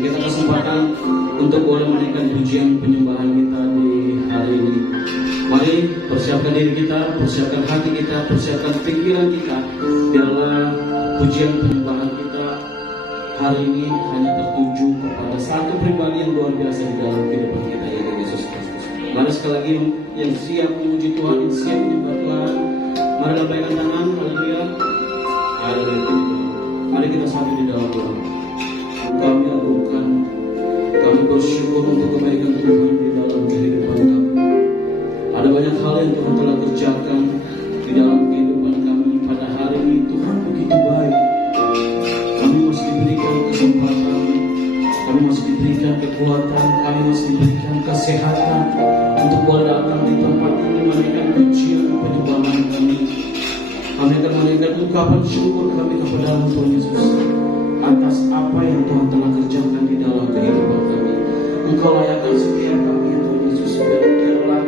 memberikan kita kesempatan untuk boleh menaikkan pujian penyembahan kita di hari ini. Mari persiapkan diri kita, persiapkan hati kita, persiapkan pikiran kita. Biarlah pujian penyembahan kita hari ini hanya tertuju kepada satu pribadi yang luar biasa di dalam kehidupan kita, yaitu Yesus Kristus. Mari sekali lagi yang siap memuji Tuhan, yang siap menyembah Tuhan, mari lambaikan tangan, haleluya. Haleluya. Mari kita satu di dalam Tuhan. Kami agungkan, kami bersyukur untuk kebaikan Tuhan di dalam kehidupan kami. Ada banyak hal yang Tuhan telah kerjakan di dalam kehidupan kami pada hari ini. Tuhan begitu baik. Kami masih diberikan kesempatan, kami masih diberikan kekuatan, kami masih diberikan kesehatan untuk boleh datang di tempat ini menaikkan pujian penyembahan kami. Kami akan menaikkan ungkapan syukur kami kepada Tuhan Yesus atas apa yang Tuhan telah kerjakan di dalam kehidupan kami. Engkau layakkan setiap kami, Tuhan Yesus. Biarlah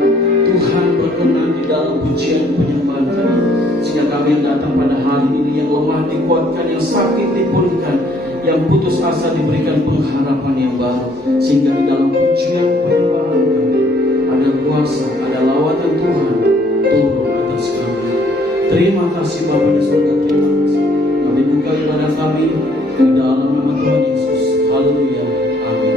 Tuhan berkenan di dalam pujian penyembahan kami, sehingga kami yang datang pada hari ini, yang lemah dikuatkan, yang sakit dipulihkan, yang putus asa diberikan pengharapan yang baru, sehingga di dalam pujian penyembahan kami ada kuasa, ada lawatan Tuhan turun atas kami. Terima kasih Bapa di surga, terima kasih. Kami buka ibadah kami di dalam nama Tuhan Yesus. Haleluya. Amin.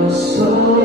Kuasa-Mu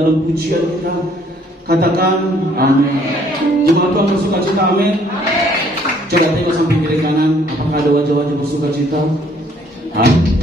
dalam pujian kita. Katakan amin. Jemaat Tuhan bersuka cita, amin. Coba tengok samping kiri kanan, apakah ada wajah-wajah bersuka cita? Amin.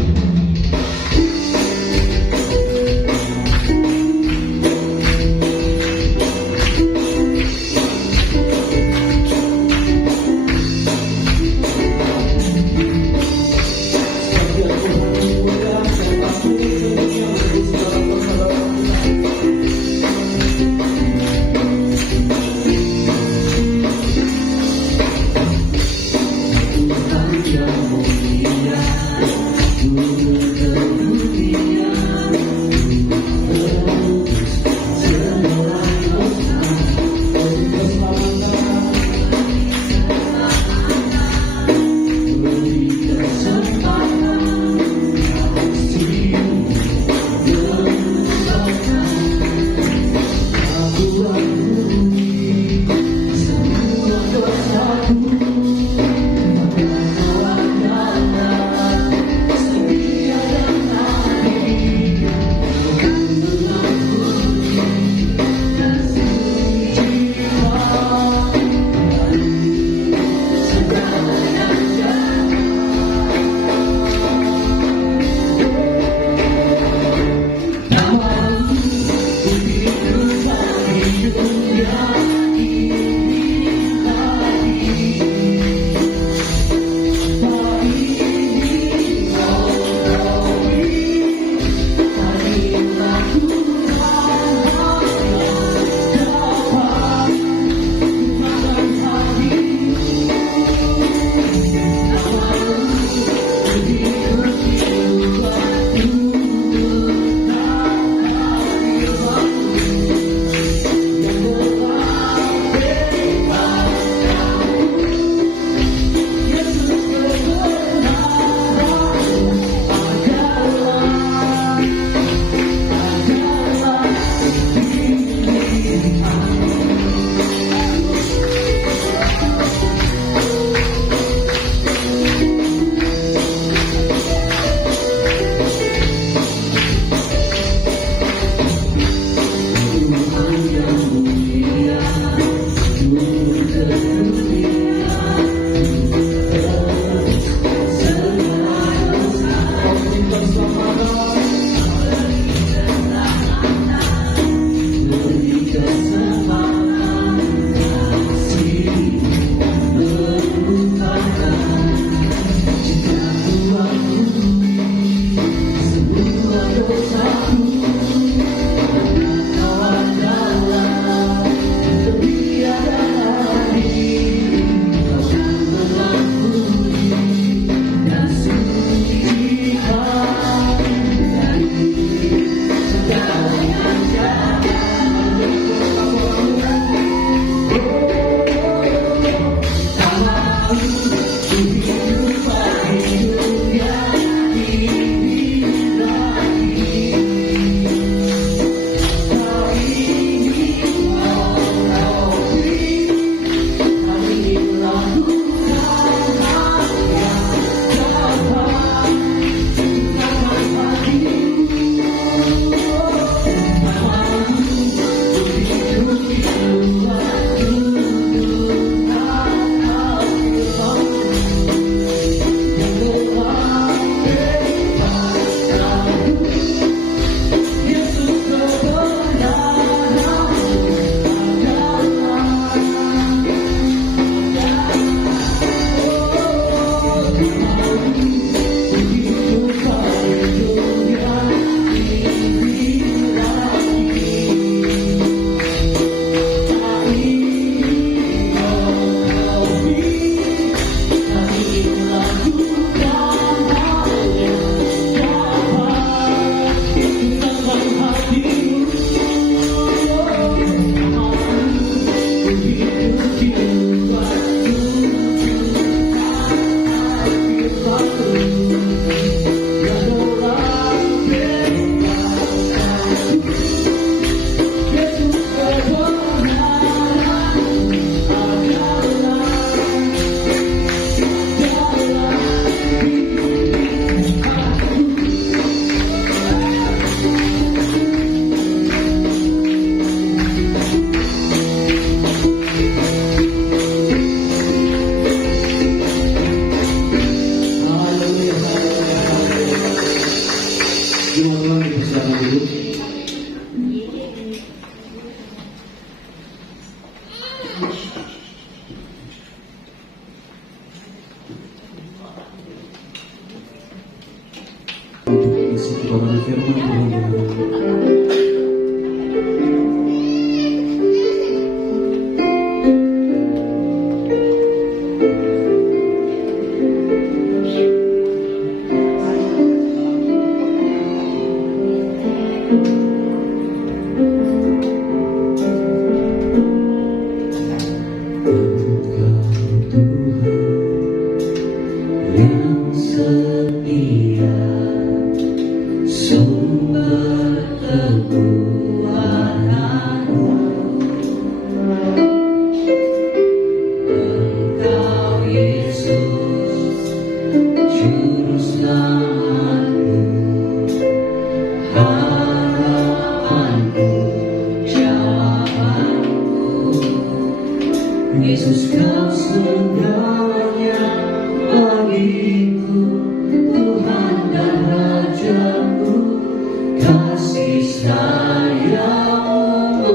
sayang-Mu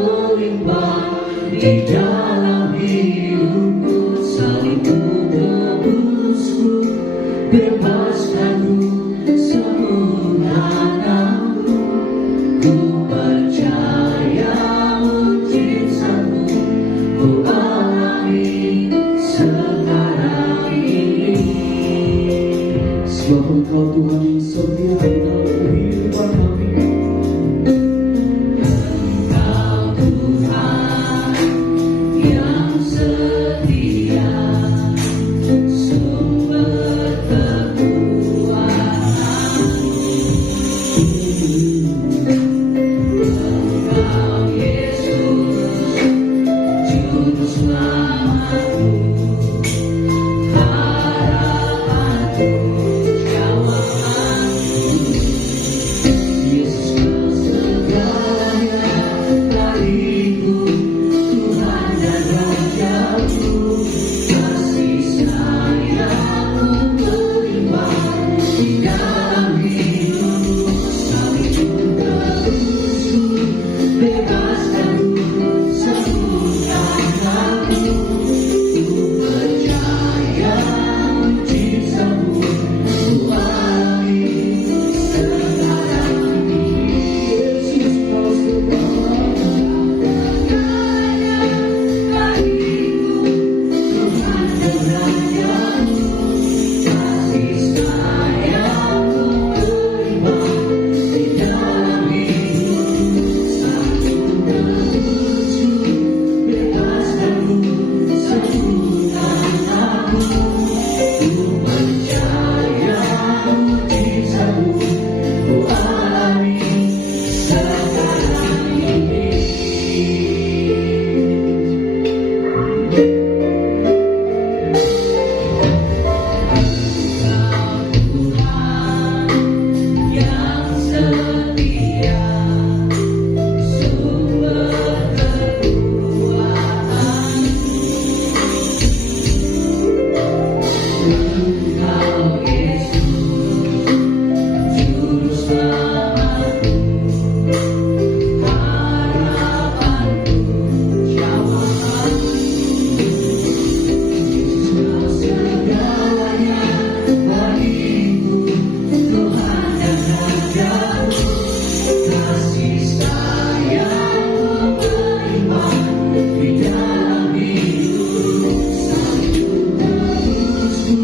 melimpah di dalam hidupku, salibmu tebusku, bebaskanku sempurnakanku. Ku percaya mujizat-Mu ku alami sekarang ini. Sebab Engkau Tuhan setia dalam kehidupan kami. Engkau Tuhan yang setia, sumber kekuatan. Engkau Yesus, Juru Selamatku, harapanku, jawabanku. Yesus segalanya bagiku, Tuhan dan Rajaku. Kasih sayang-Mu melimpah di dalam hidupku, salibmu tebusku, bebaskanku, sempurnakanku. Ku percaya mujizat-Mu ku alami sekarang ini. Yesus, Kau segalanya bagiku, Tuhan dan Rajaku. Kasih sayang-Mu melimpah di dalam hidupku, salibmu tebusku, bebaskanku, sempurnakanku. Ku percaya mujizat-Mu ku alami sekarang ini. Tuhan yang setia, sumber kekuatan. Engkau Yesus, Juru Selamatku, harapanku, jawabanku. Yesus, segalanya bagiku, Tuhan dan Rajaku. Kasih sayang-Mu melimpah di dalam hidupku, salibmu tebusku,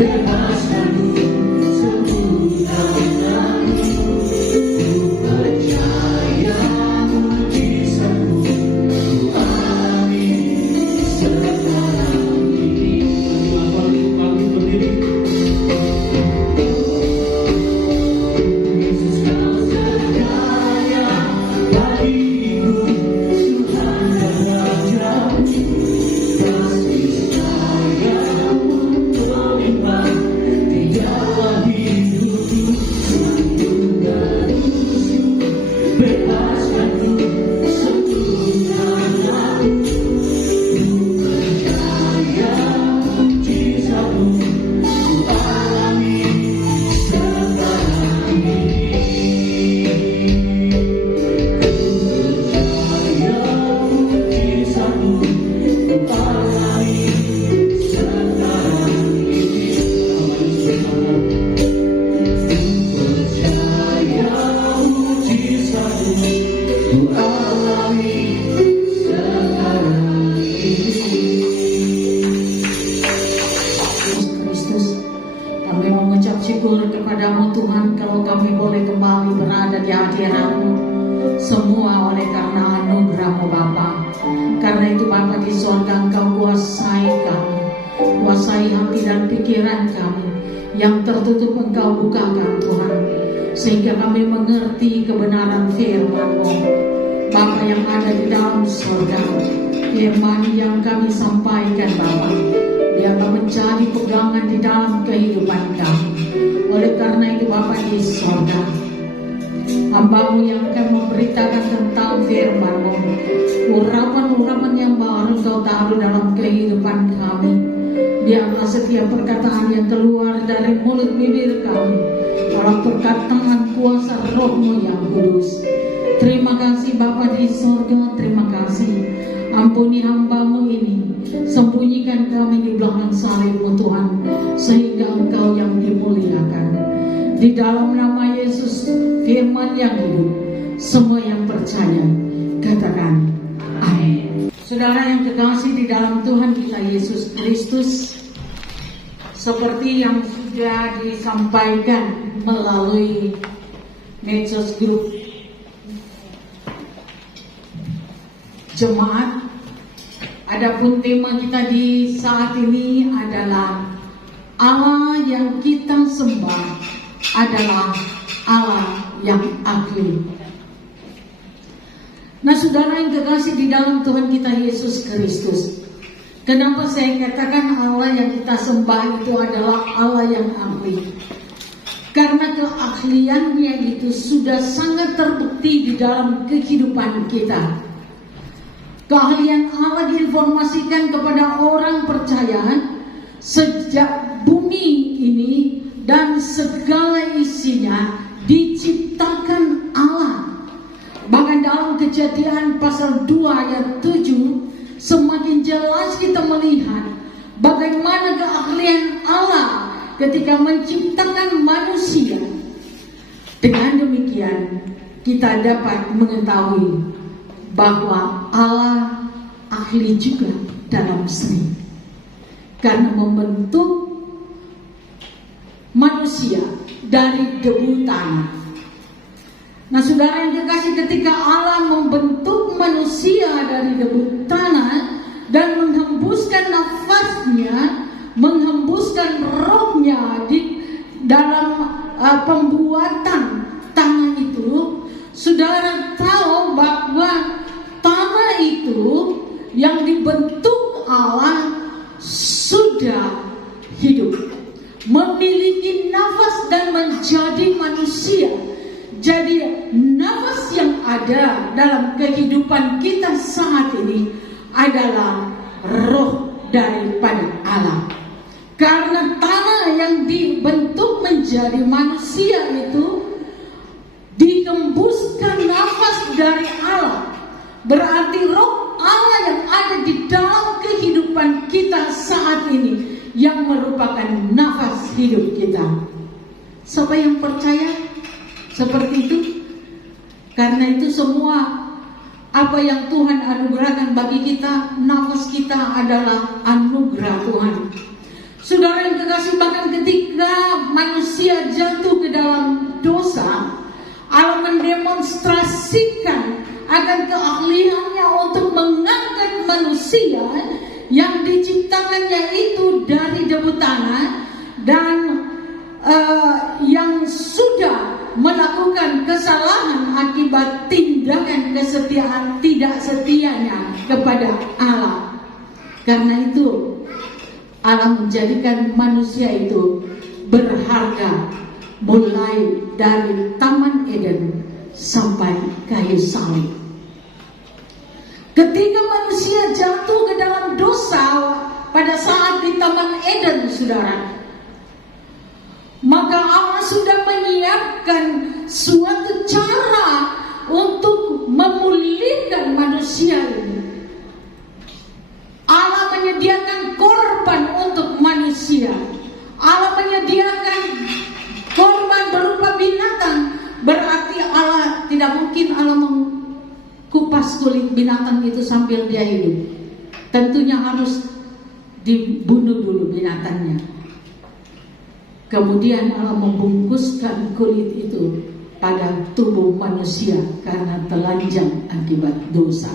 bebaskanku, sempurnakanku. Ku percaya mujizat-Mu ku alami sekarang ini. Mari kami berdiri. Yesus, Kau segalanya bagiku, Tuhan dan Rajaku. Kasih sayang-Mu melimpah di dalam hidupku, salibmu tebusku, bebaskanku, sempurnakanku. Ku percaya mujizat-Mu ku alami sekarang ini. Percaya mujizat-Mu ku alami sekarang ini. Percaya mujizat-Mu ku alami sekarang ini. Kristus, kami mengucap syukur kepadamu Tuhan kalau kami boleh kembali berada di hadirat-Mu, semua oleh karena anugerah-Mu Bapa. Karena itu Bapa di sorga Engkau kuasai kami, kuasai hati dan pikiran kami, yang tertutup Engkau bukakan Tuhan, sehingga kami mengerti kebenaran firman-Mu Bapa yang ada di dalam sorga. Firman yang kami sampaikan Bapa, biarlah menjadi pegangan di dalam kehidupan kami. Oleh karena itu Bapa di sorga, hamba-Mu yang akan memberitakan tentang firman-Mu, urapan-urapan yang baru Engkau taruh dalam kehidupan kami. Biarlah setiap perkataan yang keluar dari mulut bibir kami dalam perkataan kuasa Roh-Mu yang kudus, Bapa di sorga, terima kasih. Ampuni hamba-Mu ini, sembunyikan kami di belakang salib-Mu Tuhan, sehingga Engkau yang dimuliakan. Di dalam nama Yesus, firman yang hidup, semua yang percaya katakan amin. Saudara yang kekasih di dalam Tuhan kita Yesus Kristus, seperti yang sudah disampaikan melalui medsos grup jemaat, adapun tema kita di saat ini adalah Allah yang kita sembah adalah Allah yang asli. Nah, saudara yang kekasih di dalam Tuhan kita Yesus Kristus, kenapa saya katakan Allah yang kita sembah itu adalah Allah yang asli? Karena keahliannya itu sudah sangat terbukti di dalam kehidupan kita. Keahlian Allah diinformasikan kepada orang percaya sejak bumi ini dan segala isinya diciptakan Allah. Bahkan dalam Kejadian pasal 2 ayat 7 semakin jelas kita melihat bagaimana keahlian Allah ketika menciptakan manusia. Dengan demikian kita dapat mengetahui bahwa Allah ahli juga dalam seni, karena membentuk manusia dari debu tanah. Nah, saudara yang kekasih, ketika Allah membentuk manusia dari debu tanah dan menghembuskan nafasnya, menghembuskan rohnya di dalam pembuatan tanah itu, saudara tahu bahwa tanah itu yang dibentuk Allah sudah hidup, memiliki nafas dan menjadi manusia. Jadi nafas yang ada dalam kehidupan kita saat ini adalah roh daripada Allah. Karena tanah yang dibentuk menjadi manusia itu dikembuskan nafas dari Allah. Berarti roh Allah yang ada di dalam kehidupan kita saat ini yang merupakan nafas hidup kita. Siapa yang percaya seperti itu? Karena itu semua apa yang Tuhan anugerahkan bagi kita, nafas kita adalah anugerah Tuhan. Saudara yang kekasih, bahkan ketika manusia jatuh ke dalam dosa, Allah mendemonstrasikan akan keahliannya untuk mengangkat manusia yang diciptakannya itu dari debu tanah dan yang sudah melakukan kesalahan akibat tindakan kesetiaan tidak setianya kepada Allah. Karena itu Allah menjadikan manusia itu berharga, mulai dari Taman Eden sampai kayu salib. Ketika manusia jatuh ke dalam dosa pada saat di Taman Eden, saudara, maka Allah sudah menyiapkan suatu cara untuk memulihkan manusia ini. Allah menyediakan korban untuk manusia. Allah menyediakan korban berupa binatang. Berarti Allah tidak mungkin Allah mengkupas kulit binatang itu sambil dia hidup. Tentunya harus dibunuh dulu binatangnya. Kemudian Allah membungkuskan kulit itu pada tubuh manusia karena telanjang akibat dosa.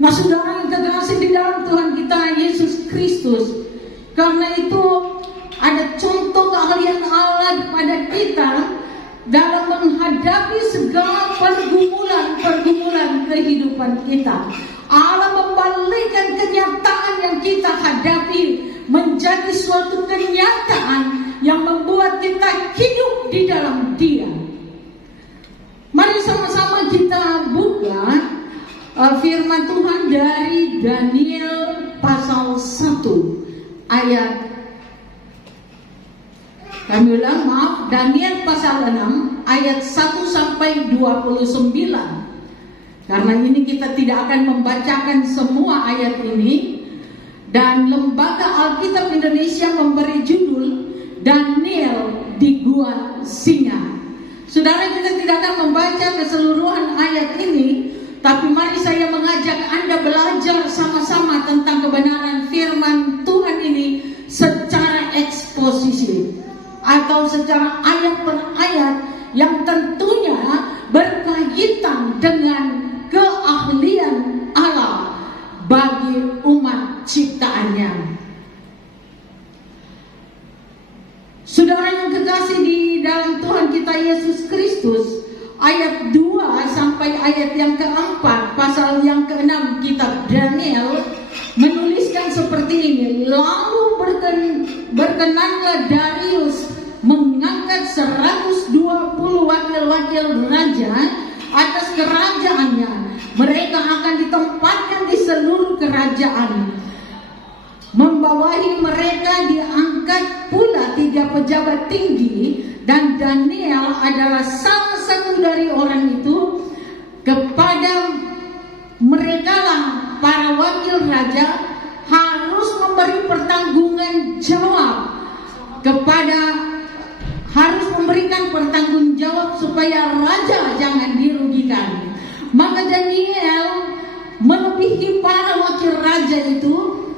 Nah, saudara yang kekasih di dalam Tuhan kita Yesus Kristus, karena itu ada contoh keahlian Allah pada kita dalam menghadapi segala pergumulan kehidupan kita. Allah membalikkan kenyataan yang kita hadapi menjadi suatu kenyataan yang membuat kita hidup di dalam Dia. Mari sama-sama kita buka firman Tuhan dari Daniel pasal 1 ayat Daniel pasal 6 ayat 1 sampai 29. Karena ini kita tidak akan membacakan semua ayat ini. Dan Lembaga Alkitab Indonesia memberi judul Daniel di Gua Singa. Saudara, kita tidak akan membaca keseluruhan ayat ini, tapi mari saya mengajak Anda belajar sama-sama tentang kebenaran firman Tuhan ini secara eksposisi atau secara ayat per ayat yang tentunya berkaitan dengan keahlian Allah bagi umat ciptaannya. Saudara yang kekasih di dalam Tuhan kita Yesus Kristus, ayat 2 sampai ayat yang keempat, pasal yang keenam kitab Daniel menuliskan seperti ini. Lalu berkenanlah Darius mengangkat 120 wakil-wakil raja atas kerajaannya. Mereka akan ditempatkan di seluruh kerajaan. Membawahi mereka diangkat pula 3 pejabat tinggi, dan Daniel adalah salah satu dari orang itu. Kepada mereka lah para wakil raja harus memberi pertanggungan jawab harus memberikan pertanggung jawab supaya raja jangan dirugikan. Maka Daniel melebihi para wakil raja itu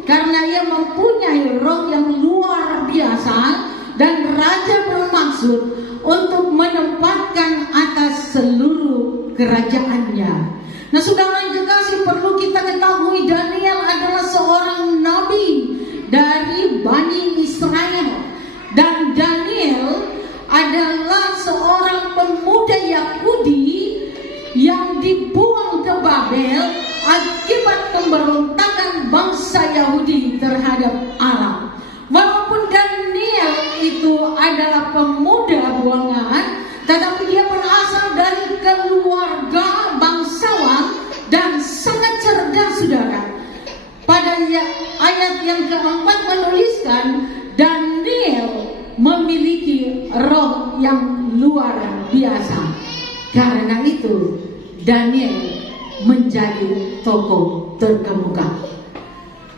karena ia mempunyai roh yang luar biasa, dan raja bermaksud untuk menempatkan atas seluruh kerajaannya. Nah, saudara yang kekasih, perlu kita ketahui Daniel adalah seorang nabi dari Bani Israel, dan Daniel adalah seorang pemuda Yahudi yang dibuang ke Babel akibat pemberontakan bangsa Yahudi terhadap Allah. Walaupun Daniel itu adalah pemuda buangan, tetapi dia berasal dari keluarga bangsawan dan sangat cerdas, saudara. Pada ayat yang keempat menuliskan Daniel memiliki roh yang luar biasa. Karena itu Daniel menjadi tokoh terkemuka.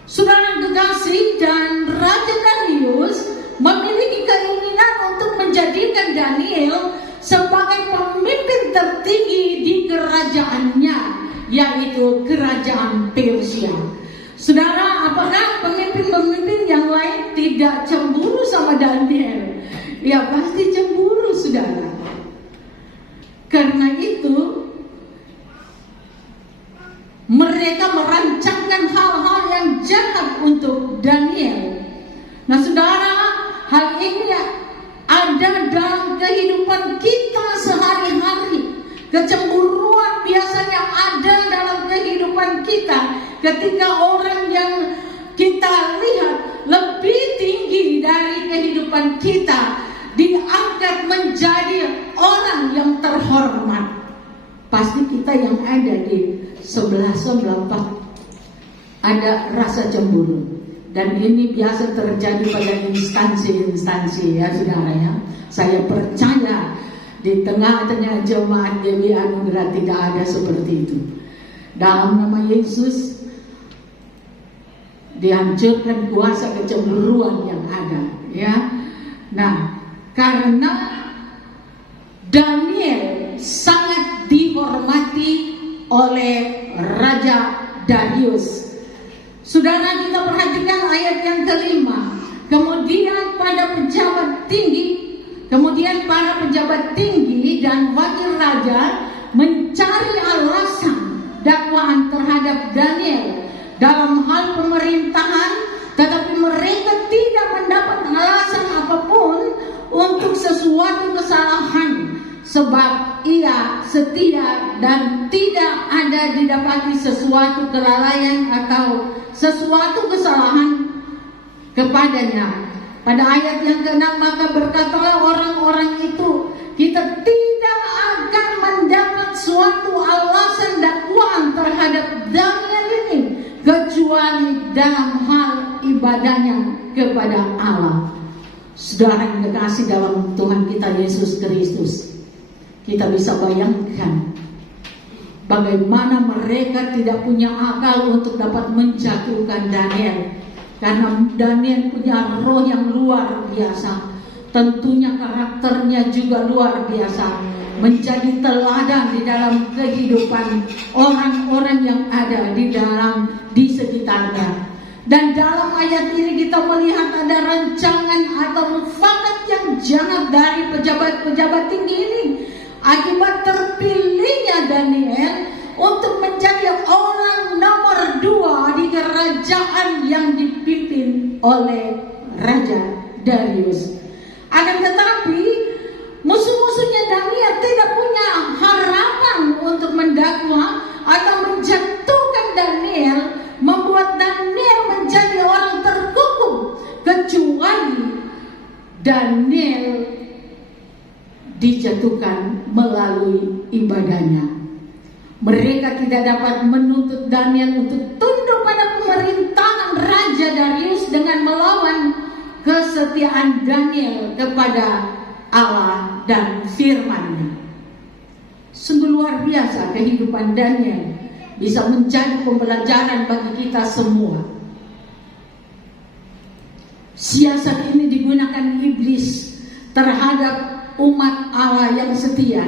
Saudara kekasih, dan Raja Darius memiliki keinginan untuk menjadikan Daniel sebagai pemimpin tertinggi di kerajaannya, yaitu kerajaan Persia. Saudara, apakah pemimpin-pemimpin yang lain tidak cemburu sama Daniel? Ya, pasti cemburu, saudara. Karena itu mereka merancangkan hal-hal yang jahat untuk Daniel. Nah, saudara, hal ini ada dalam kehidupan kita sehari-hari. Kecemburuan biasanya ada dalam kehidupan kita ketika orang yang kita lihat lebih tinggi dari kehidupan kita diangkat menjadi orang yang terhormat. Pasti kita yang ada di sebelah ada rasa cemburu, dan ini biasa terjadi pada instansi-instansi, ya saudara ya. Saya percaya di tengah-tengah jemaat Dewi Anugerah tidak ada seperti itu. Dalam nama Yesus dihancurkan kuasa kecemburuan yang ada, ya. Nah, karena Daniel sangat dihormati oleh Raja Darius. Saudara, kita perhatikan ayat yang kelima. Kemudian para pejabat tinggi dan wakil raja mencari alasan dakwaan terhadap Daniel dalam hal pemerintahan, tetapi mereka tidak mendapat alasan apapun untuk sesuatu kesalahan, sebab ia setia dan tidak ada didapati sesuatu kelalaian atau sesuatu kesalahan kepadanya. Pada ayat yang ke-6, maka berkatalah orang-orang itu, kita tidak akan mendapat suatu alasan dakwaan terhadap Daniel ini kecuali dalam hal ibadahnya kepada Allah. Saudara yang kekasih dalam Tuhan kita Yesus Kristus, kita bisa bayangkan bagaimana mereka tidak punya akal untuk dapat menjatuhkan Daniel. Karena Daniel punya roh yang luar biasa. Tentunya karakternya juga luar biasa, menjadi teladan di dalam kehidupan orang-orang yang ada di sekitarnya. Dan dalam ayat ini kita melihat ada rancangan atau mufakat yang jahat dari pejabat-pejabat tinggi ini akibat terpilihnya Daniel untuk menjadi orang nomor 2 di kerajaan yang dipimpin oleh Raja Darius. Akan tetapi musuh-musuhnya Daniel tidak punya harapan untuk mendakwa atau menjatuhkan Daniel, membuat Daniel menjadi orang terkutuk, kecuali Daniel dijatuhkan melalui ibadahnya. Mereka tidak dapat menuntut Daniel untuk tunduk pada pemerintahan Raja Darius dengan melawan kesetiaan Daniel kepada Allah dan firman-Nya. Sungguh luar biasa kehidupan Daniel, bisa menjadi pembelajaran bagi kita semua. Siasat ini digunakan iblis terhadap umat Allah yang setia.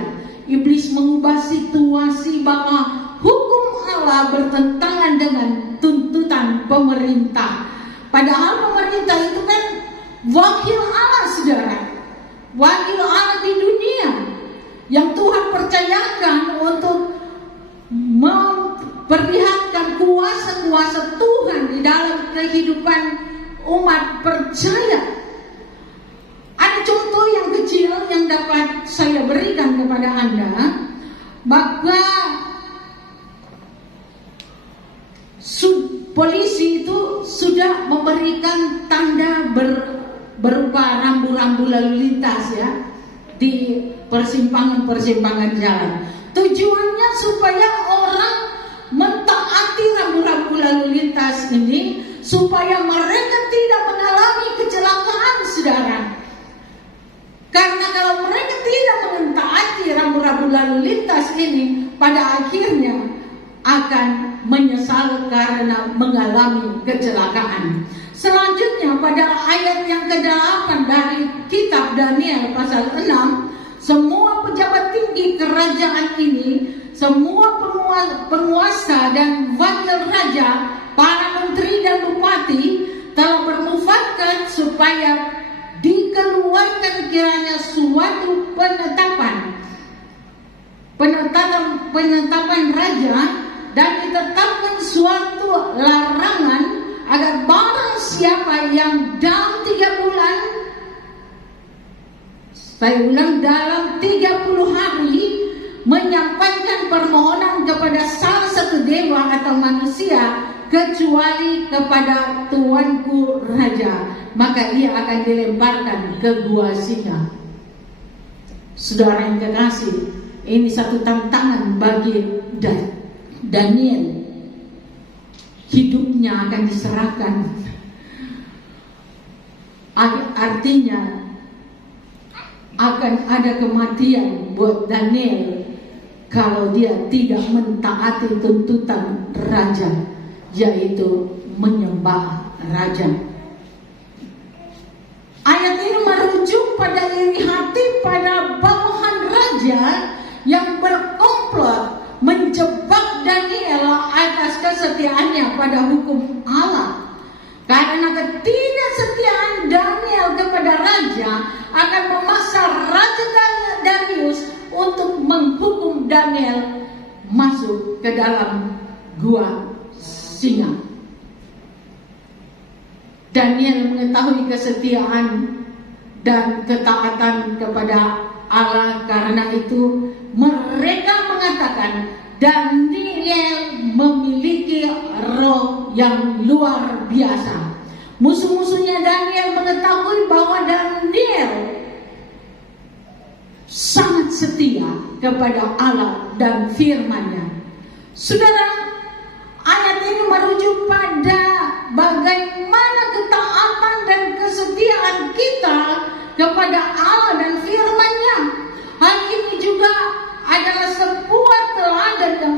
Iblis mengubah situasi bahwa hukum Allah bertentangan dengan tuntutan pemerintah. Padahal pemerintah itu kan wakil Allah, saudara. Wakil Allah di dunia yang Tuhan percayakan untuk memperlihatkan kuasa-kuasa Tuhan di dalam kehidupan umat percaya. Ada contoh yang kecil yang dapat saya berikan kepada Anda, bahwa polisi itu sudah memberikan tanda berupa rambu-rambu lalu lintas ya di persimpangan-persimpangan jalan. Tujuannya supaya orang mentaati rambu-rambu lalu lintas ini, supaya mereka tidak mengalami kecelakaan, saudara. Karena kalau mereka tidak mentaati rambu-rambu lalu lintas ini, pada akhirnya akan menyesal karena mengalami kecelakaan. Selanjutnya pada ayat yang ke-8 dari kitab Daniel pasal 6, semua pejabat tinggi kerajaan ini, semua penguasa dan wakil raja, para menteri dan bupati telah bermufakat supaya dikeluarkan kiranya suatu penetapan raja, dan ditetapkan suatu larangan agar barang siapa yang dalam 3 bulan, saya ulang, dalam 30 hari menyampaikan permohonan kepada salah satu dewa atau manusia kecuali kepada tuanku raja, maka ia akan dilemparkan ke gua singa. Saudara yang kekasih, ini satu tantangan bagi Daniel. Hidupnya akan diserahkan. Artinya akan ada kematian buat Daniel kalau dia tidak mentaati tuntutan raja, yaitu menyembah raja. Ayat ini merujuk pada iri hati pada bawahan raja yang berkomplot menjebak Daniel atas kesetiaannya pada hukum Allah. Karena ketidaksetiaan Daniel kepada raja akan memaksa Raja Darius untuk menghukum Daniel masuk ke dalam gua singa. Daniel mengetahui kesetiaan dan ketaatan kepada Allah, karena itu mereka mengatakan Daniel memiliki roh yang luar biasa. Musuh-musuhnya Daniel mengetahui bahwa Daniel sangat setia kepada Allah dan firman-Nya. Saudara, ayat ini merujuk pada bagaimana ketaatan dan kesetiaan kita kepada Allah dan firman-Nya. Hal ini juga adalah sebuah teladan yang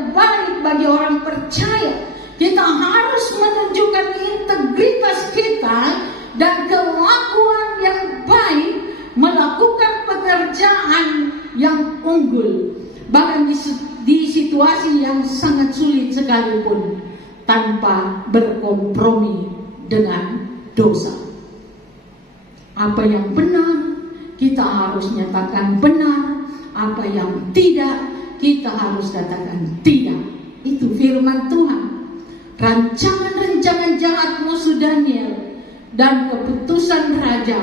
dan kelakuan yang baik, melakukan pekerjaan yang unggul, bahkan di situasi yang sangat sulit sekalipun, tanpa berkompromi dengan dosa. Apa yang benar, kita harus nyatakan benar. Apa yang tidak, kita harus katakan tidak. Itu firman Tuhan. Rancangan-rancangan jahat musuh Daniel dan keputusan raja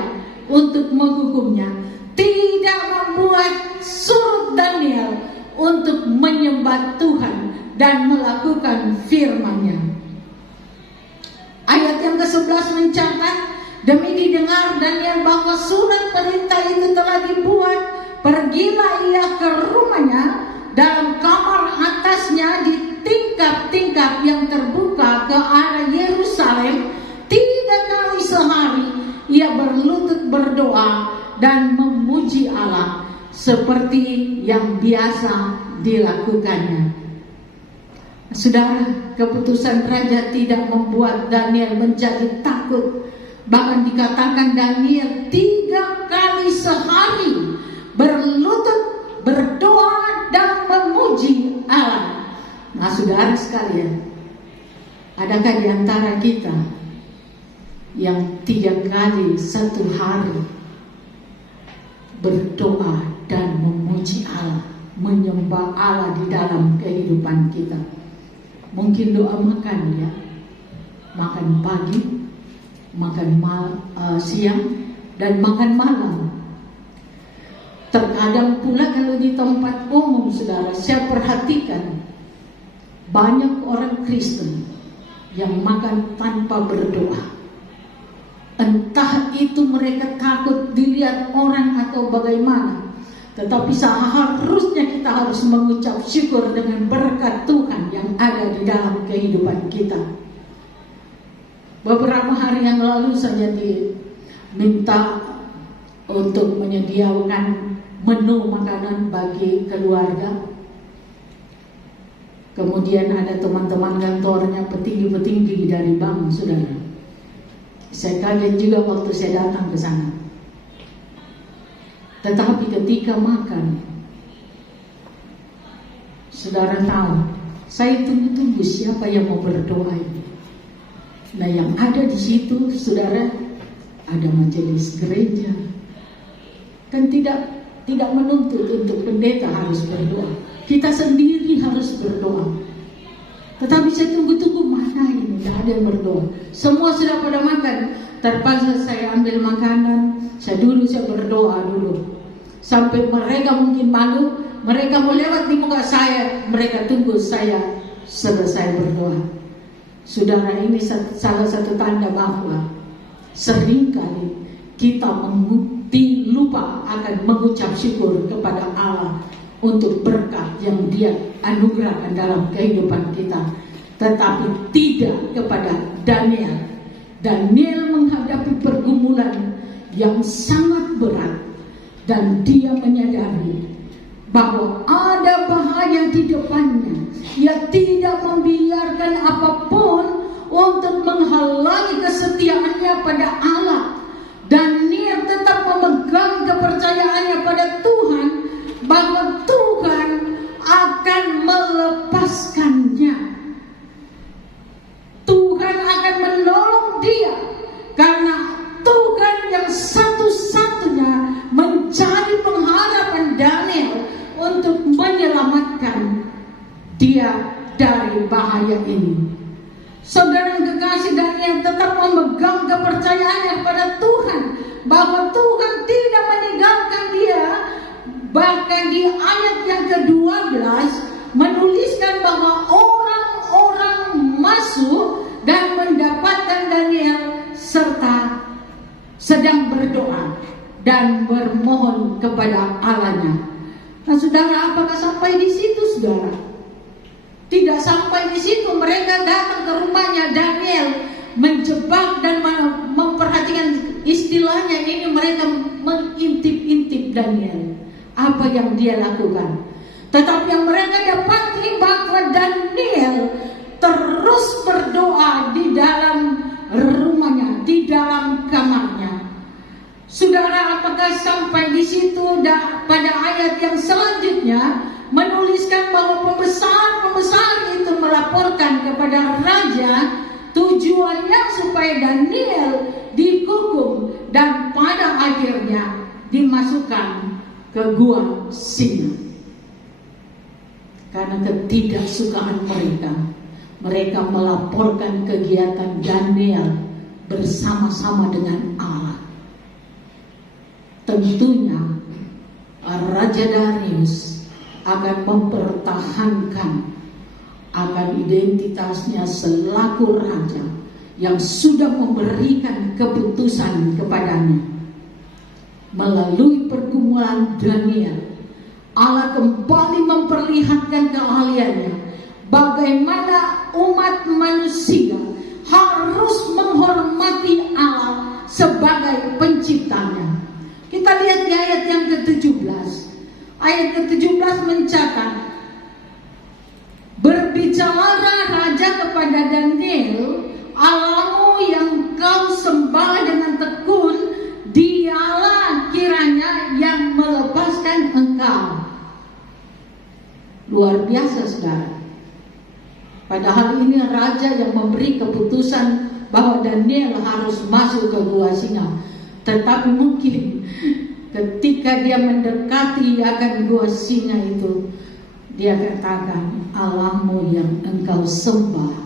untuk menghukumnya tidak membuat surut Daniel untuk menyembah Tuhan dan melakukan firman-Nya. Ayat yang ke-11 mencatat, demi didengar Daniel bahwa surat perintah itu telah dibuat, pergilah ia ke rumahnya dalam kamar atasnya di tingkap-tingkap yang terbuka ke arah Yerusalem. 3 kali sehari ia berlutut berdoa dan memuji Allah seperti yang biasa dilakukannya. Saudara, keputusan raja tidak membuat Daniel menjadi takut. Bahkan dikatakan Daniel 3 kali sehari berlutut berdoa dan memuji Allah. Nah, saudara sekalian, adakah di antara kita yang 3 kali satu hari berdoa dan memuji Allah, menyembah Allah di dalam kehidupan kita? Mungkin doa makan, ya, makan pagi, makan siang, dan makan malam. Terkadang pula kalau di tempat umum, saudara, saya perhatikan banyak orang Kristen yang makan tanpa berdoa. Entah itu mereka takut dilihat orang atau bagaimana, tetapi seharusnya kita harus mengucap syukur dengan berkat Tuhan yang ada di dalam kehidupan kita. Beberapa hari yang lalu saya diminta untuk menyediakan menu makanan bagi keluarga. Kemudian ada teman-teman kantornya, petinggi-petinggi dari bank, saudara. Saya kaget juga waktu saya datang ke sana. Tetapi ketika makan, saudara tahu, saya tunggu-tunggu siapa yang mau berdoa ini. Nah, yang ada di situ, saudara, ada majelis gereja. Kan tidak menuntut untuk pendeta harus berdoa. Kita sendiri harus berdoa. Tetapi saya tunggu-tunggu, mana ini? Tidak ada yang berdoa. Semua sudah pada makan. Terpaksa saya ambil makanan. Saya berdoa dulu. Sampai mereka mungkin malu. Mereka mau lewat di muka saya. Mereka tunggu saya selesai berdoa. Saudara, ini salah satu tanda bahwa seringkali kita lupa akan mengucap syukur kepada Allah untuk berkat yang Dia anugerahkan dalam kehidupan kita, tetapi tidak kepada Daniel. Daniel menghadapi pergumulan yang sangat berat dan dia menyadari bahwa ada bahaya di depannya. Ia tidak membiarkan apapun untuk menghalangi kesetiaannya pada Allah. Daniel tetap memegang kepercayaannya pada Tuhan, bahwa Tuhan akan melepaskannya. Tuhan akan menolong dia, karena Tuhan yang satu-satunya menjadi pengharapan Daniel untuk menyelamatkan dia dari bahaya ini. Saudara yang kekasih, Daniel tetap memegang kepercayaannya pada Tuhan, bahwa Tuhan tidak meninggalkan dia. Bahkan di ayat yang ke-12 menuliskan bahwa orang-orang masuk dan mendapatkan Daniel serta sedang berdoa dan bermohon kepada Allahnya. Nah, saudara, apakah sampai di situ, saudara? Tidak sampai di situ. Mereka datang ke rumahnya Daniel, menjebak dan memperhatikan, istilahnya ini mereka mengintip-intip Daniel. Apa yang dia lakukan? Tetapi yang mereka dapati bahwa Daniel terus berdoa di dalam rumahnya, di dalam kamar Apakah sampai di situ pada ayat yang selanjutnya menuliskan bahwa pembesar-pembesar itu melaporkan kepada raja tujuannya supaya Daniel dihukum dan pada akhirnya dimasukkan ke gua singa. Karena ketidaksukaan mereka melaporkan kegiatan Daniel bersama-sama dengan Allah. Tentunya Raja Darius akan mempertahankan akan identitasnya selaku raja yang sudah memberikan keputusan kepadanya. Melalui pergumulan Daniel, Allah kembali memperlihatkan keahliannya bagaimana umat manusia harus menghormati Allah sebagai penciptanya. Kita lihat di ayat yang ke-17. Ayat ke-17 mencatat, berbicara raja kepada Daniel, Allahmu yang kau sembah dengan tekun, dialah kiranya yang melepaskan engkau. Luar biasa, saudara. Padahal ini raja yang memberi keputusan bahwa Daniel harus masuk ke gua singa. Tetapi mungkin ketika dia mendekati akan gua singa itu, dia katakan, Allahmu yang engkau sembah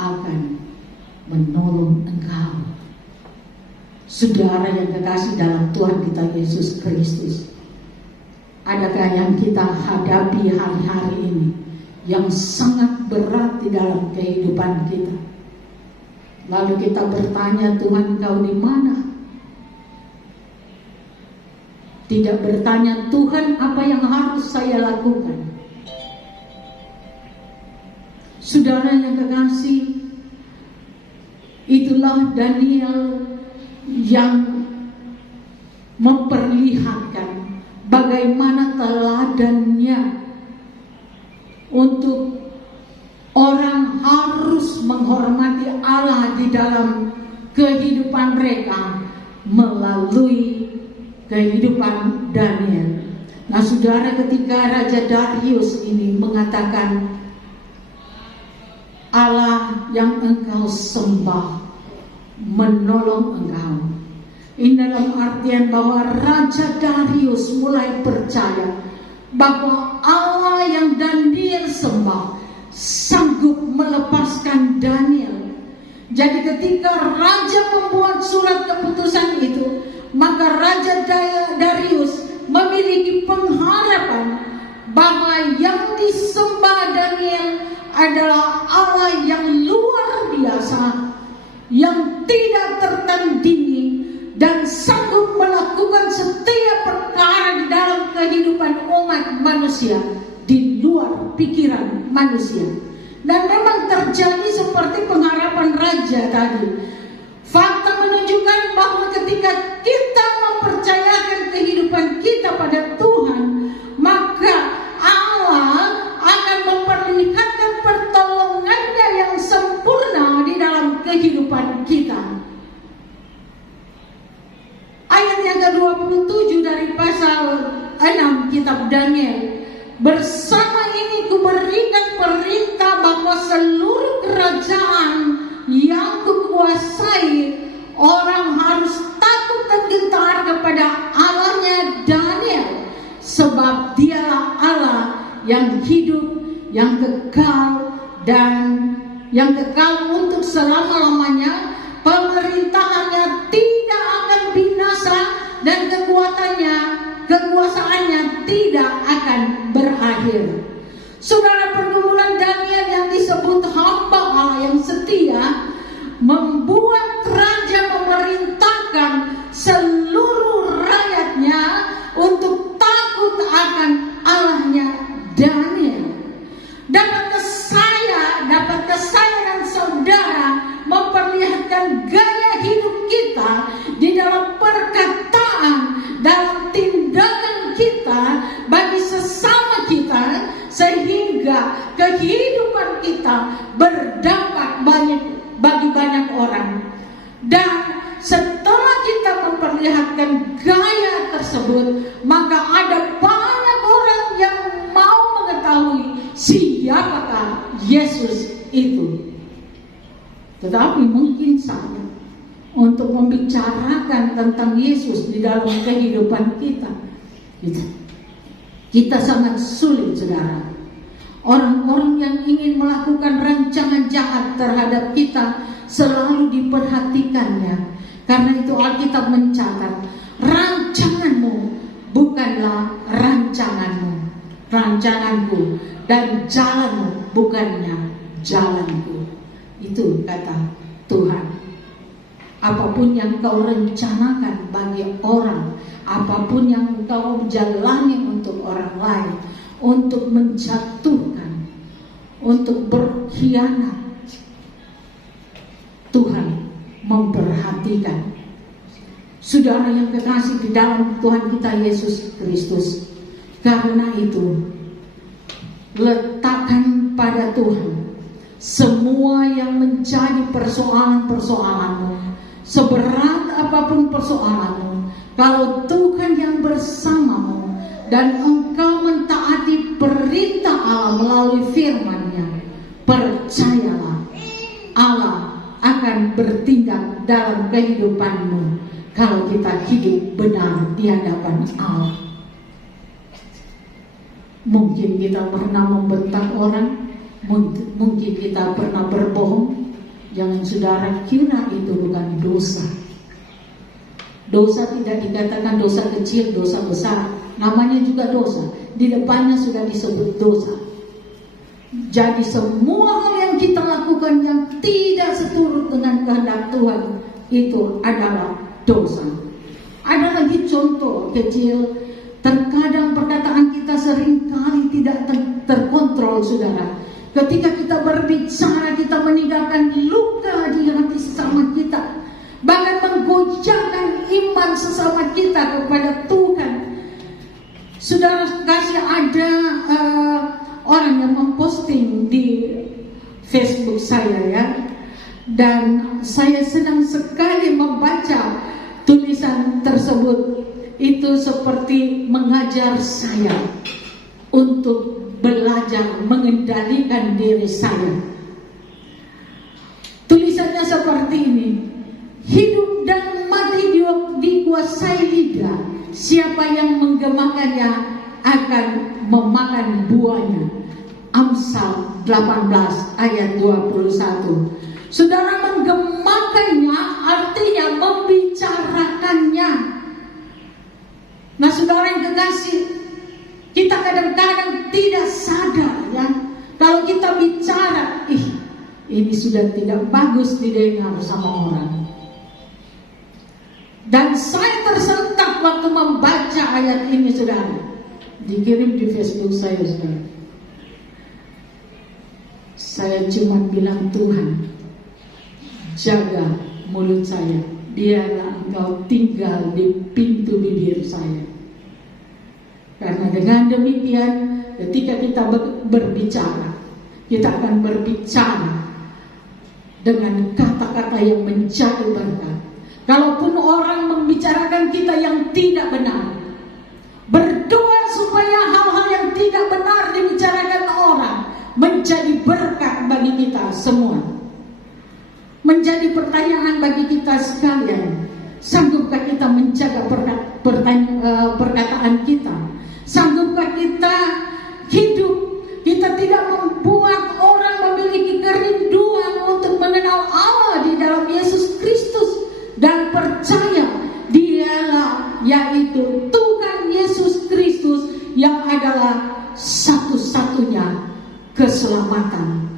akan menolong engkau. Saudara yang kekasih dalam Tuhan kita Yesus Kristus, adakah yang kita hadapi hari-hari ini yang sangat berat di dalam kehidupan kita? Lalu kita bertanya, Tuhan kau di mana? Tidak bertanya, Tuhan apa yang harus saya lakukan? Saudara yang kekasih, itulah Daniel yang memperlihatkan bagaimana teladannya untuk orang harus menghormati Allah di dalam kehidupan mereka melalui kehidupan Daniel. Nah, saudara, ketika Raja Darius ini mengatakan Allah yang engkau sembah menolong engkau, ini dalam artian bahwa Raja Darius mulai percaya bahwa Allah yang Daniel sembah sanggup melepaskan Daniel. Jadi ketika Raja membuat surat keputusan itu, maka Raja Darius memiliki pengharapan bahwa yang disembah Daniel adalah Allah yang luar biasa, yang tidak tertandingi dan sanggup melakukan setiap perkara di dalam kehidupan umat manusia di luar pikiran manusia. Dan memang terjadi seperti pengharapan raja tadi. Fakta menunjukkan bahwa ketika kita mempercayakan kehidupan kita pada Tuhan, maka Allah akan memperlihatkan pertolongannya yang sempurna di dalam kehidupan kita. Ayat yang ke-27 dari pasal 6 kitab Daniel, bersama ini kuberikan perintah bahwa seluruh kerajaan yang kukuasai orang harus takut dan gentar kepada Allahnya Daniel, sebab dialah Allah yang hidup, yang kekal dan yang kekal untuk selama-lamanya. Pemerintahannya tidak akan binasa dan kekuasaannya tidak akan berakhir. Saudara, pergumulan Daniel yang disebut hamba Allah yang setia membuat raja memerintahkan seluruh rakyatnya untuk takut akan Allahnya Daniel. Dapatkah saya dan saudara memperlihatkan gaya hidup kita di dalam perkataan, dalam tindakan kita bagi sesama kita, sehingga kehidupan kita berdampak bagi banyak orang. Dan setelah kita memperlihatkan gaya tersebut, maka ada banyak orang yang mau mengetahui siapakah Yesus itu. Tetapi mungkin saja untuk membicarakan tentang Yesus di dalam kehidupan kita sangat sulit, saudara. Orang-orang yang ingin melakukan rancangan jahat terhadap kita selalu diperhatikannya. Karena itu Alkitab mencatat, rancanganmu bukanlah rancanganmu, rancanganku, dan jalanmu bukannya jalanku. Itu kata Tuhan. Apapun yang kau rencanakan bagi orang, apapun yang kau jalani untuk orang lain, untuk menjatuhkan, untuk berkhianat, Tuhan memperhatikan. Saudara yang kekasih di dalam Tuhan kita Yesus Kristus, karena itu letakkan pada Tuhan semua yang menjadi persoalan-persoalanmu, seberat apapun persoalanmu. Kalau Tuhan yang bersamamu dan engkau mentaati perintah Allah melalui firman-Nya, percayalah Allah akan bertindak dalam kehidupanmu kalau kita hidup benar di hadapan Allah. Mungkin kita pernah membentak orang, mungkin kita pernah berbohong. Jangan saudara kira itu bukan dosa. Dosa tidak dikatakan dosa kecil, dosa besar. Namanya juga dosa. Di depannya sudah disebut dosa. Jadi semua hal yang kita lakukan yang tidak seturut dengan kehendak Tuhan itu adalah dosa. Ada lagi contoh kecil. Terkadang perkataan kita seringkali tidak terkontrol, saudara. Ketika kita berbicara, kita meninggalkan luka di hati sesama kita, bahkan menggoyahkan iman sesama kita kepada Tuhan. Saudara kasih, ada orang yang memposting di Facebook saya, ya, dan saya senang sekali membaca tulisan tersebut. Itu seperti mengajar saya untuk belajar mengendalikan diri saya. Tulisannya seperti ini: hidup dan mati dikuasai lidah. Siapa yang menggemakannya akan memakan buahnya. Amsal 18 ayat 21. Saudara, menggemakannya artinya membicarakannya. Nah, saudara yang kekasih, kita kadang-kadang tidak sadar, ya, kalau kita bicara, ini sudah tidak bagus didengar sama orang. Dan saya tersentak waktu membaca ayat ini, saudara. Dikirim di Facebook saya, saudara. Saya cuma bilang, Tuhan, jaga mulut saya, biarlah Engkau tinggal di pintu bibir saya. Karena dengan demikian, ketika kita berbicara, kita akan berbicara dengan kata-kata yang menjadi berkat. Kalaupun orang membicarakan kita yang tidak benar, berdoa supaya hal-hal yang tidak benar dibicarakan orang menjadi berkat bagi kita semua. Menjadi pertanyaan bagi kita sekalian, sanggupkah kita menjaga perkataan kita? Sanggupkah kita hidup, kita tidak membuat orang memiliki kerinduan untuk mengenal Allah di dalam Yesus Kristus dan percaya Dialah, yaitu Tuhan Yesus Kristus, yang adalah satu-satunya keselamatan.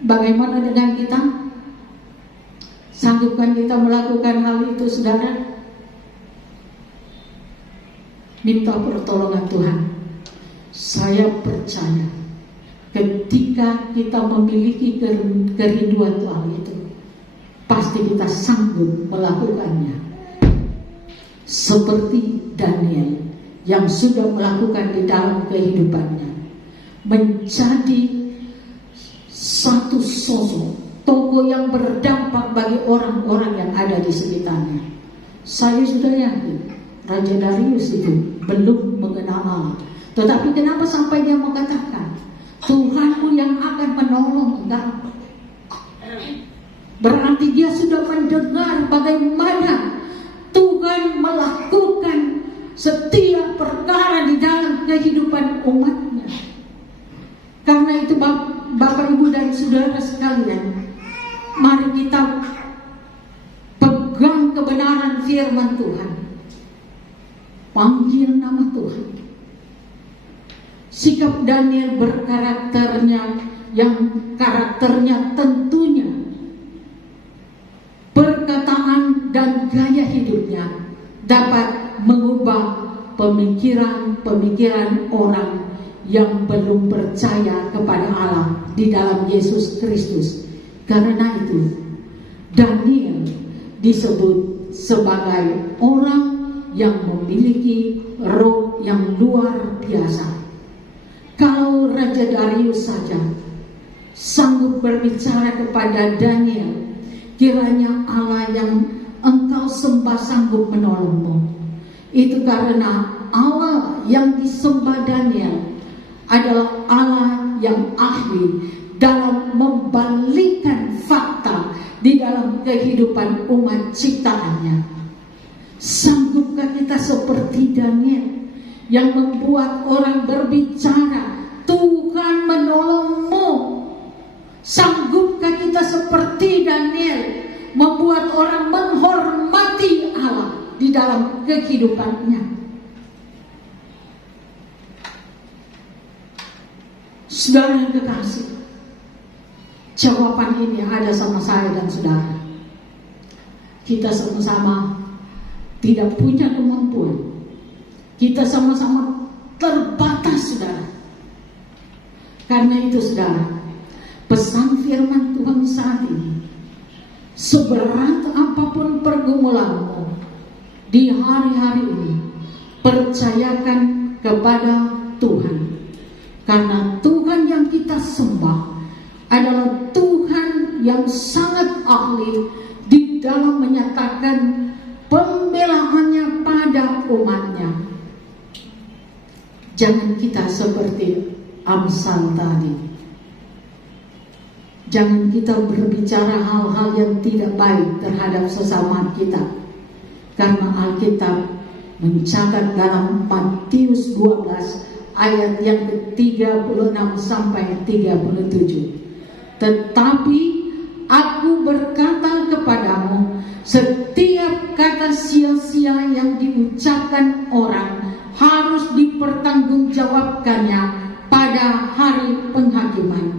Bagaimana dengan kita? Sanggupkan kita melakukan hal itu, saudara? Minta pertolongan Tuhan. Saya percaya ketika kita memiliki kerinduan Tuhan itu, pasti kita sanggup melakukannya. Seperti Daniel yang sudah melakukan di dalam kehidupannya, menjadi satu sosok tokoh yang berdampak bagi orang-orang yang ada di sekitarnya. Saya sudah yakin Raja Darius itu belum mengenal Allah. Tetapi kenapa sampai dia mengatakan Tuhanmu yang akan menolong engkau? Berarti dia sudah mendengar bagaimana Tuhan melakukan setiap perkara di dalam kehidupan umatnya. Karena itu Bapak Ibu dan Saudara sekalian, mari kita pegang kebenaran firman Tuhan. Panggil nama Tuhan. Sikap Daniel karakternya tentunya perkataan dan gaya hidupnya dapat mengubah pemikiran orang yang belum percaya kepada Allah di dalam Yesus Kristus. Karena itu Daniel disebut sebagai orang yang memiliki roh yang luar biasa. Kalau Raja Darius saja sanggup berbicara kepada Daniel, kiranya Allah yang engkau sembah sanggup menolongmu. Itu karena Allah yang disembah Daniel adalah Allah yang ahli dalam membalikkan fakta di dalam kehidupan umat ciptaannya. Sanggupkah kita seperti Daniel yang membuat orang berbicara, Tuhan menolongmu? Sanggupkah kita seperti Daniel membuat orang menghormati Allah di dalam kehidupannya? Saudara yang kekasih, jawaban ini ada sama saya dan saudara. Kita sama-sama tidak punya kemampuan. Kita sama-sama terbatas, saudara. Karena itu, saudara, pesan firman Tuhan saat ini, seberat apapun pergumulanmu di hari-hari ini, percayakan kepada Tuhan. Karena Tuhan yang kita sembah adalah Tuhan yang sangat ahli di dalam menyatakan pembelaannya pada umatnya. Jangan kita seperti Amsal tadi. Jangan kita berbicara hal-hal yang tidak baik terhadap sesama kita. Karena Alkitab mencatat dalam Matius 12 ayat yang ke-36 sampai 37. Tetapi aku berkata kepadamu, setiap kata sia-sia yang diucapkan orang harus dipertanggungjawabkannya pada hari penghakiman.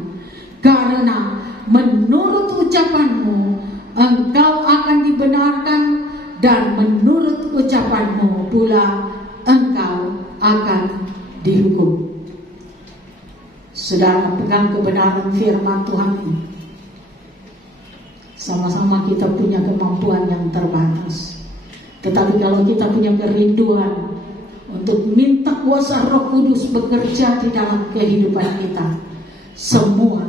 Karena menurut ucapanmu engkau akan dibenarkan, dan menurut ucapanmu pula engkau akan dihukum. Saudara, pegang kebenaran firman Tuhan ini. Sama-sama kita punya kemampuan yang terbatas. Tetapi kalau kita punya kerinduan untuk minta kuasa Roh Kudus bekerja di dalam kehidupan kita, semua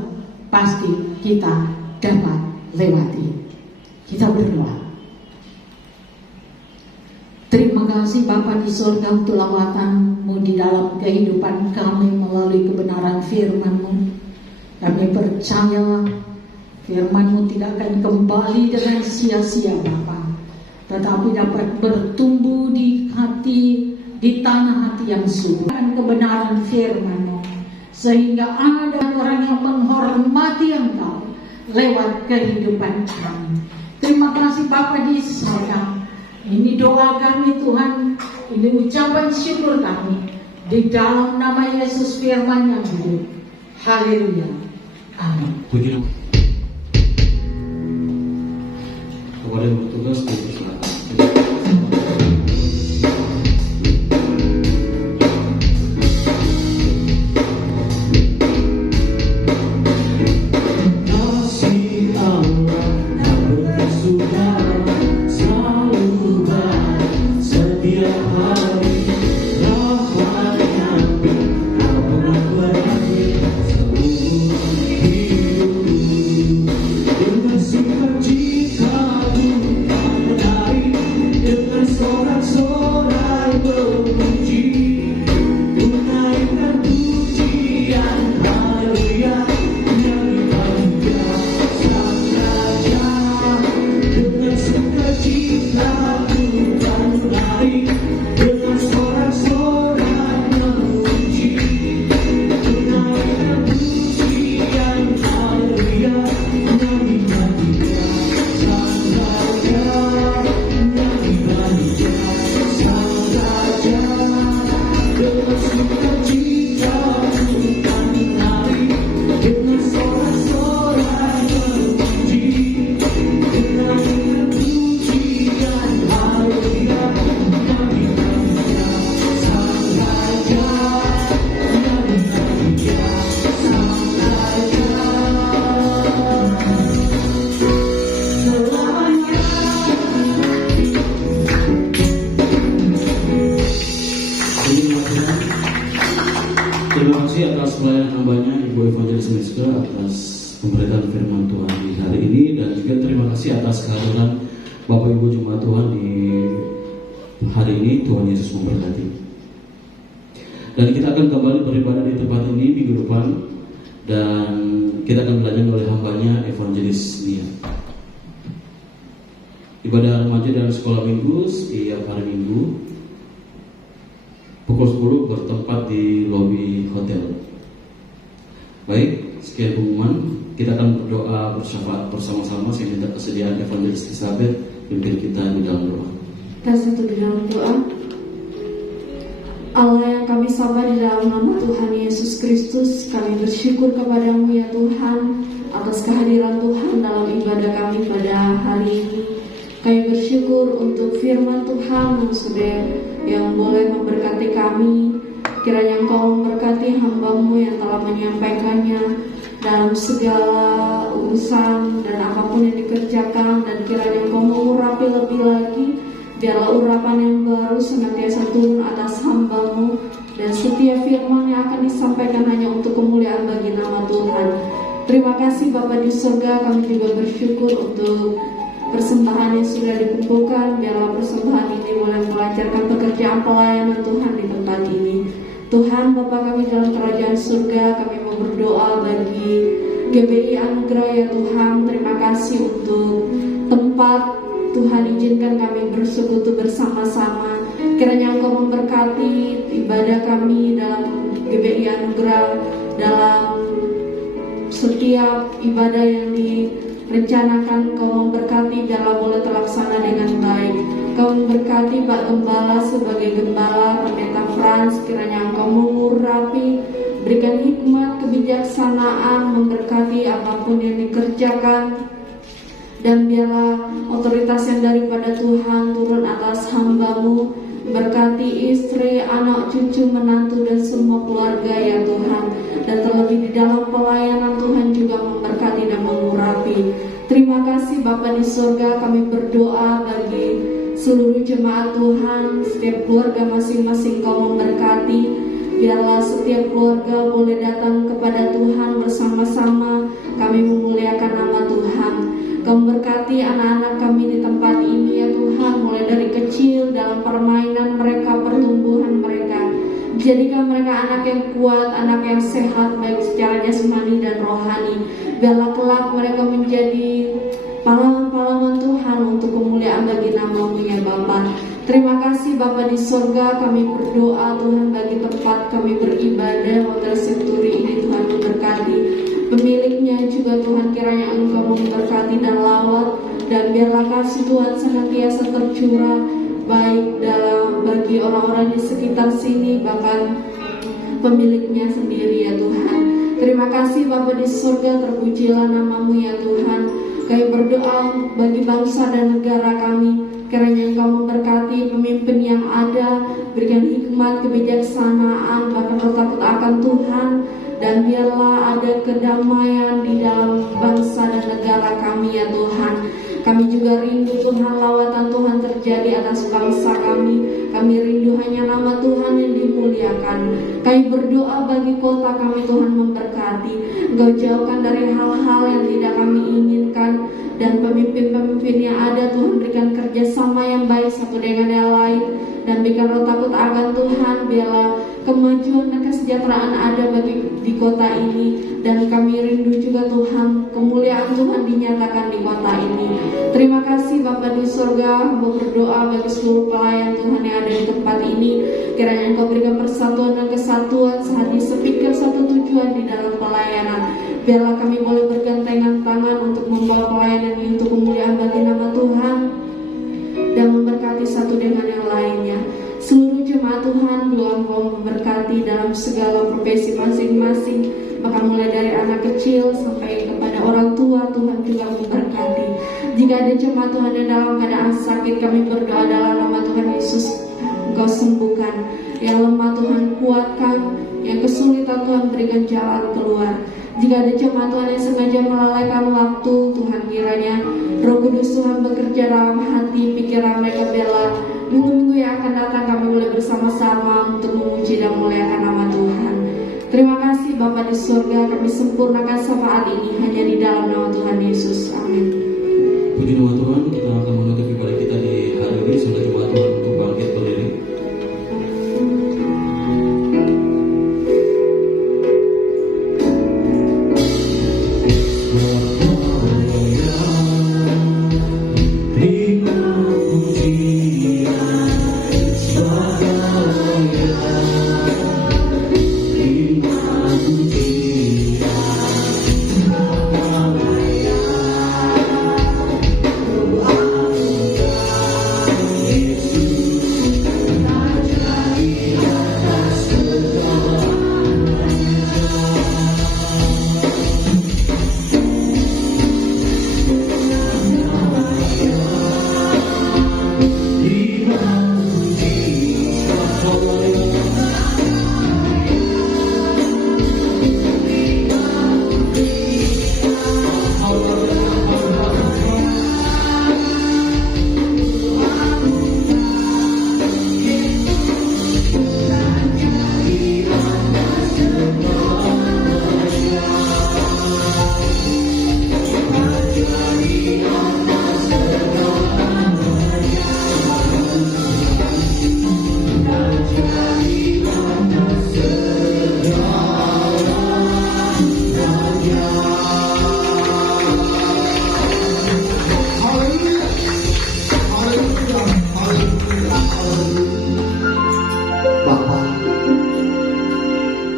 pasti kita dapat lewati. Kita berdoa. Terima kasih Bapa di surga untuk lawatan-Mu di dalam kehidupan kami melalui kebenaran firman-Mu. Kami percaya firman-Mu tidak akan kembali dengan sia-sia Bapa, tetapi dapat bertumbuh di hati, di tanah hati yang subur. Dan kebenaran firman-Mu, sehingga ada orang yang menghormati Engkau lewat kehidupan kami. Terima kasih Bapa di surga. Ini doa kami Tuhan, ini ucapan syukur kami di dalam nama Yesus firman yang hidup. Haleluya. Amin. Puji nama. Kepada yang bertugas dipersilakan. Hidup kepada hambanya Ibu Evangelis Meska atas pemberitaan firman Tuhan di hari ini, dan juga terima kasih atas kehadiran Bapak Ibu Jemaat Tuhan di hari ini. Tuhan Yesus memberkati. Dan kita akan kembali beribadah di tempat ini minggu depan, dan kita akan belajar oleh hambanya Evangelis Nia. Ibadah remaja dan sekolah minggu setiap hari Minggu pukul 10 bertempat di lobi hotel. Baik, sekian pengumuman. Kita akan berdoa bersyafaat bersama-sama. Saya minta kesediaan Evangelis Elizabeth pimpin kita di dalam doa. Kita satu di dalam doa. Allah yang kami sembah di dalam nama Tuhan Yesus Kristus, kami bersyukur kepadamu ya Tuhan atas kehadiran Tuhan dalam ibadah kami pada hari ini. Kami bersyukur untuk firman Tuhan yang boleh memberkati kami. Kiranya Engkau memberkati hamba-Mu yang telah menyampaikannya dalam segala urusan dan apapun yang dikerjakan, dan kiranya Engkau mengurapi lebih lagi. Biarlah urapan yang baru senantiasa turun atas hamba-Mu, dan setiap firman yang akan disampaikan hanya untuk kemuliaan bagi nama Tuhan. Terima kasih Bapa di surga, kami juga bersyukur untuk persembahan yang sudah dikumpulkan. Biarlah persembahan ini boleh melancarkan pekerjaan pelayanan Tuhan di tempat ini. Tuhan Bapa kami dalam kerajaan surga, kami mau berdoa bagi GBI Anugerah ya Tuhan. Terima kasih untuk tempat Tuhan, izinkan kami bersekutu bersama-sama. Kiranya Engkau memberkati ibadah kami dalam GBI Anugerah, dalam setiap ibadah yang direncanakan. Kau memberkati biarlah boleh terlaksana dengan baik. Kau memberkati Pak Gembala sebagai Gembala Pendeta Frans. Kiranya Engkau mengurapi, berikan hikmat, kebijaksanaan, memberkati apapun yang dikerjakan. Dan biarlah otoritas yang daripada Tuhan turun atas hamba-Mu. Berkati istri, anak, cucu, menantu, dan semua keluarga ya Tuhan. Dan terlebih di dalam pelayanan Tuhan juga memberkati dan mengurapi. Terima kasih Bapa di surga, kami berdoa bagi seluruh jemaat Tuhan. Setiap keluarga masing-masing Kau memberkati. Biarlah setiap keluarga boleh datang kepada Tuhan bersama-sama. Kami memuliakan nama Tuhan. Kau memberkati anak-anak kami di tempat ini ya Tuhan, mulai dari kecil dalam permainan mereka, pertumbuhan mereka. Jadikan mereka anak yang kuat, anak yang sehat, baik secara jasmani dan rohani. Biarlah kelak mereka menjadi pahlawan-pahlawan Tuhan untuk kemuliaan bagi nama-Mu ya Bapa. Terima kasih Bapa di surga, kami berdoa Tuhan bagi tempat kami beribadah, Hotel Century ini Tuhan memberkati. Pemiliknya juga Tuhan, kiranya Engkau memberkati dan lawat, dan biarlah kasih Tuhan senantiasa tercurah baik bagi orang-orang di sekitar sini, bahkan pemiliknya sendiri ya Tuhan. Terima kasih Bapa di surga, terpujilah nama-Mu ya Tuhan. Kami berdoa bagi bangsa dan negara kami. Kiranya Engkau memberkati pemimpin yang ada, berikan hikmat, kebijaksanaan, bahkan takut akan Tuhan. Dan biarlah ada kedamaian di dalam bangsa dan negara kami ya Tuhan. Kami juga rindu Tuhan, lawatan Tuhan terjadi atas bangsa kami. Kami rindu hanya nama Tuhan yang dimuliakan. Kami berdoa bagi kota kami, Tuhan memberkati. Engkau jauhkan dari hal-hal yang tidak kami inginkan. Dan pemimpin-pemimpin yang ada Tuhan, berikan kerjasama yang baik satu dengan yang lain. Dan berikan roh takut akan Tuhan. Biarlah kemajuan dan kesejahteraan ada di kota ini. Dan kami rindu juga Tuhan, kemuliaan Tuhan dinyatakan di kota ini. Terima kasih Bapa di surga, hamba berdoa bagi seluruh pelayan Tuhan yang ada di tempat ini. Kiranya Engkau berikan persatuan dan kesatuan, sehati sepikir satu tujuan di dalam pelayanan. Biarlah kami boleh bergandengan tangan untuk membawa pelayanan ini untuk kemuliaan bagi nama Tuhan, dan memberkati satu dengan yang lainnya. Seluruh jemaat Tuhan, doa Engkau memberkati dalam segala profesi masing-masing, bahkan mulai dari anak kecil sampai kepada orang tua, Tuhan juga memberkati. Jika ada jemaat Tuhan yang dalam keadaan sakit, kami berdoa dalam nama Tuhan Yesus, Engkau sembuhkan. Yang lemah Tuhan kuatkan, yang kesulitan Tuhan berikan jalan keluar. Jika ada jemaat Tuhan yang sengaja melalaikan waktu, Tuhan kiranya Roh Kudus Tuhan bekerja dalam hati, pikiran mereka. Biarlah minggu-minggu yang akan datang kami boleh bersama-sama untuk memuji dan memuliakan nama Tuhan. Terima kasih Bapa di surga, kami sempurnakan syafaat ini hanya di dalam nama Tuhan Yesus. Amin. Puji nama Tuhan, kita akan menutup ibadah kita di hari ini. Saudara jemaat Tuhan untuk bangkit berdiri.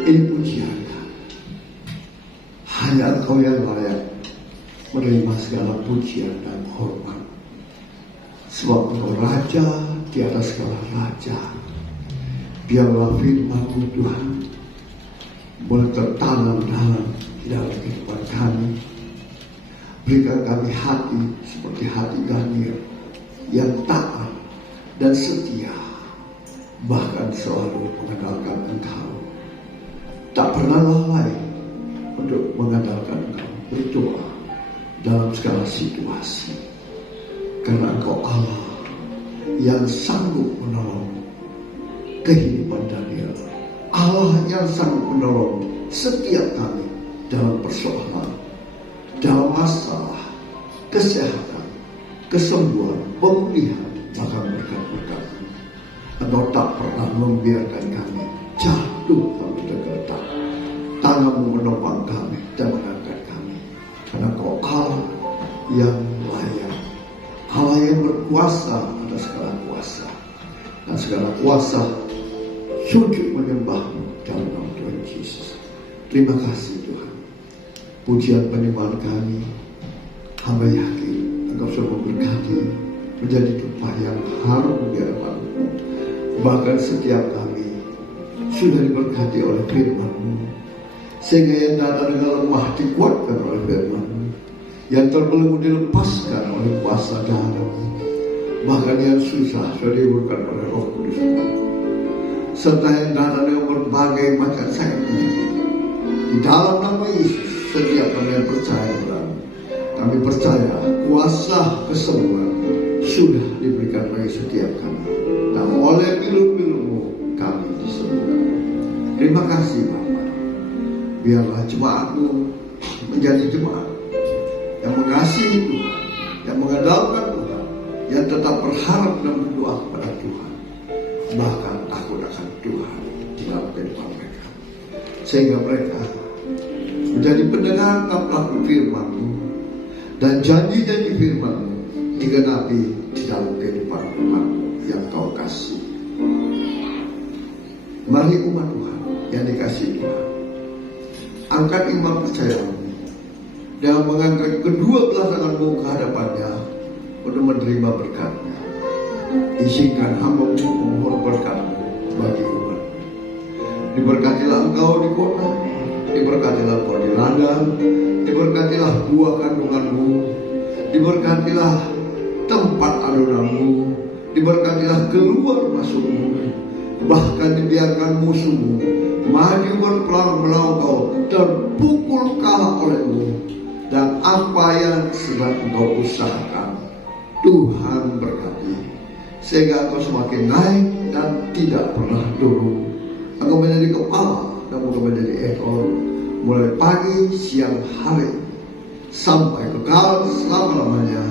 Ini pujian, hanya Engkau yang layak menerima segala pujian dan hormat. Sebab Engkau Raja di atas segala raja. Biarlah firman-Mu Tuhan boleh tertanam dalam kehidupan kami. Berikan kami hati seperti hati Daniel yang taat dan setia, bahkan selalu mengandalkan Engkau. Tak pernah lalai untuk mengandalkan Engkau, berdoa dalam segala situasi. Karena Engkau Allah yang sanggup menolong kehidupan Daniel. Allah yang sanggup menolong setiap kami dalam persoalan, dalam masalah, kesehatan, kesembuhan, pemulihan, bahkan berkat-berkat. Engkau tak pernah membiarkan kami jatuh kami tergeletak. Tangan-Mu menopang kami dan mengangkat kami. Karena Engkau Allah yang layak, Allah yang berkuasa atas segala kuasa, dan segala kuasa sujud menyembah-Mu dalam nama Tuhan Yesus. Terima kasih Tuhan. Pujian penyembahan kami, hamba yakin Engkau sudah memberkati menjadi tumpah yang harum di hadapan-Mu. Bahkan setiap kami sudah diberkati oleh firman-Mu, sehingga yang datang dengan lemah dikuatkan oleh firman-Mu, yang terbelenggu dilepaskan oleh kuasa darah-Mu, bahkan yang susah sudah dihiburkan oleh Roh Kudus-Mu, serta yang datang dengan berbagai macam sakit penyakit. Di dalam nama Yesus, setiap kami yang percaya, kami percaya kuasa kesembuhan sudah diberikan bagi setiap kami, dan oleh pilu-pilu-Mu kami disembuhkan. Terima kasih Bapa. Biarlah jemaat-Mu menjadi jemaat yang mengasihi Tuhan, yang mengandalkan Tuhan, yang tetap berharap dan berdoa kepada Tuhan, bahkan takut akan Tuhan di dalam kehidupan mereka, sehingga mereka menjadi pendengar dan pelaku firman-Mu, dan janji-janji firman-Mu digenapi di dalam kehidupan umat-Mu yang Kau kasih. Mari umat Tuhan yang dikasihi Tuhan, angkat iman percaya-Mu dan mengangkat kedua belah tangan-Mu ke hadapannya untuk menerima berkat-Nya. Izinkan hamba-Mu memohon berkat-Mu bagi umat. Diberkatilah Engkau di kota, diberkatilah Engkau di ladang, diberkatilah buah kandungan-Mu, diberkatilah tempat adonan-Mu, diberkatilah keluar masuk-Mu, bahkan dibiarkan musuh-Mu maju berperang melawan Kau dan pukul kalah oleh-Mu, dan apa yang sedang Engkau usahakan, Tuhan berkati, sehingga Engkau semakin naik dan tidak pernah turun. Engkau menjadi kepala kamu menjadi ekor mulai pagi, siang, hari sampai kekal selama-lamanya.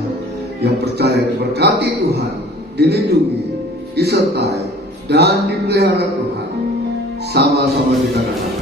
Yang percaya diberkati Tuhan, dilindungi, disertai, dan dipelihara Tuhan. Sama-sama kita katakan